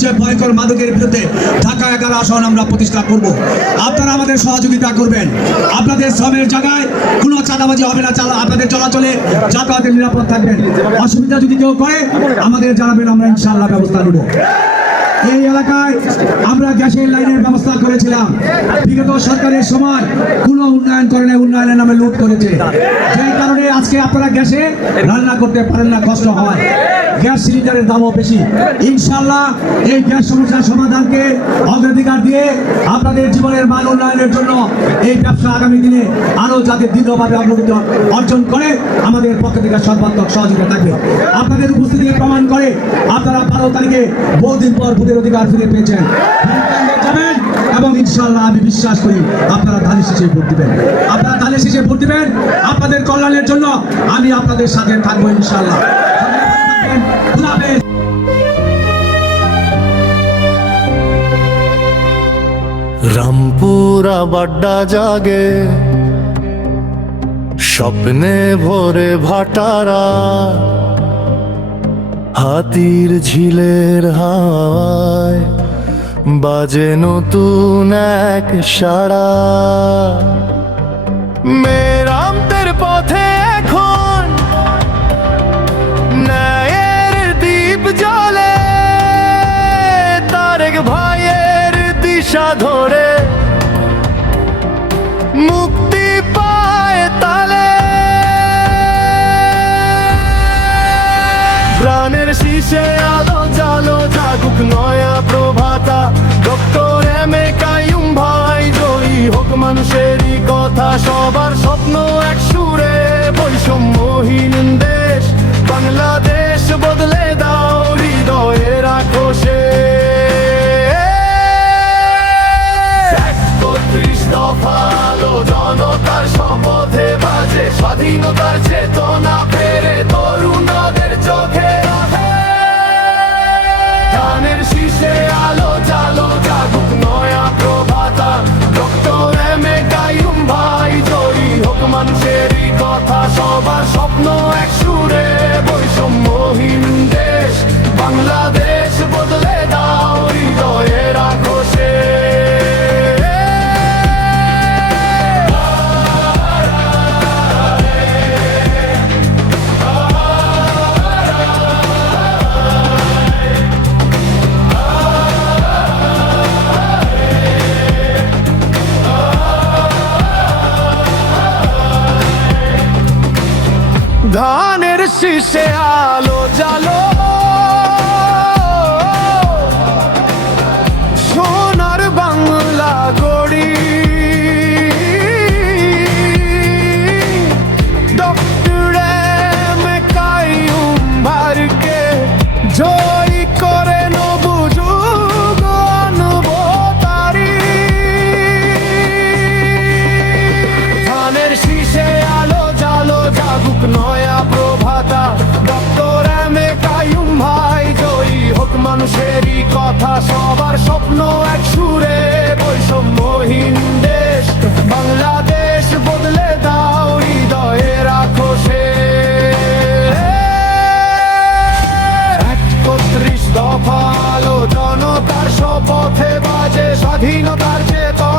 সবচেয়ে ভয়ঙ্কর মাদকের বিরুদ্ধে ঢাকা 11 আসন আমরা প্রতিষ্ঠা করব। আপনারা আমাদের সহযোগিতা করবেন। আপনাদের শ্রমের জায়গায় কোনো চাঁদাবাজি হবে না, আপনাদের চলাচলে যাতায়াতের নিরাপদ থাকবেন। অসুবিধা যদি কেউ করে আমাদের জানাবেন, আমরা ইনশাআল্লাহ ব্যবস্থা নেব। এই এলাকায় আমরা গ্যাসের লাইনের ব্যবস্থা করেছিলাম। বিগত সরকারের সময় কোনো উন্নয়ন করে না, উন্নয়নের নামে লুট করেছে। যেই কারণে আজকে আপনারা গ্যাসে রান্না করতে পারেন না, কষ্ট হয়। গ্যাস সিলিন্ডারের দামও বেশি। ইনশাআল্লাহ এই গ্যাস সমস্যার সমাধানকে অগ্রাধিকার দিয়ে আপনাদের জীবনের মান উন্নয়নের জন্য এই ব্যবসা আগামী দিনে আরও যাতে দৃঢ়ভাবে অগ্রগতি অর্জন করে আমাদের পক্ষ থেকে সর্বাত্মক সহযোগিতা থাকবে। আপনাদের উপস্থিতিকে প্রমাণ করে আপনারা 12 তারিখে বহুদিন পর ভোটের অধিকার ফিরে পেয়েছেন। যাবেন এবং ইনশাআল্লাহ আমি বিশ্বাস করি আপনারা ধানের শীষে ভোট দিবেন। আপনারা ধানের শীষে ভোট দিবেন আপনাদের কল্যাণের জন্য। আমি আপনাদের সাথে থাকবো ইনশাআল্লাহ। রামপুরা বাড্ডা জাগে স্বপ্নে ভরে ভাটারা, হাতির ঝিলের হাওয়ায় বাজে নতুন এক সাড়া। মেরামতের পথে এখন ন্যায়ের দ্বীপ জ্বলে, তারেক ভাইয়ের দিশা ধরে মুক্তি পায় তালে। প্রাণের শীষে আলো জালো জাগুক নয়া প্রভাতা। ডক্টর এম এ কাইয়ুম ভাই জয়ী হোক মানুষেরই কথা, সবার স্বপ্ন এক সুরে। বৈষম্যহীন দেশ বাংলাদেশ বদলে দাও, হৃদয়ে রাখো সে। 31 দফা আলো জনতার শপথে বাজে, স্বাধীনতার চেতনা ফেরে তরুণদের চোখে। ধানের শীষে আলো জালো জাগুক নয়া প্রভাতা। ডক্টর এম এ কাইয়ুম ভাই জয়ী হোক মানুষেরই কথা, সবার স্বপ্ন এক সুরে। বৈষম্যহীন দেশ বাংলাদেশ বদলে দাও, হৃদয়ে রাখো সে। ধানের শীষে আলো জালো সোনার বাংলা গড়ি। ডক্টর এম এ কাইয়ুম ভাইকে জয় করে নবযুগ অনবতারি। ধানের শীষে আলো জালো জাগুক নয়া প্রভাতা। ডক্টর এম এ কাইয়ুম ভাই জয়ী হোক মানুষেরই কথা, সবার স্বপ্ন এক সুরে। বৈষম্যহীন দেশ বাংলাদেশ বদলে দাও, হৃদয়ে রাখো সে। 31 দফা আলো জনতার শপথে বাজে, স্বাধীনতার চেতনা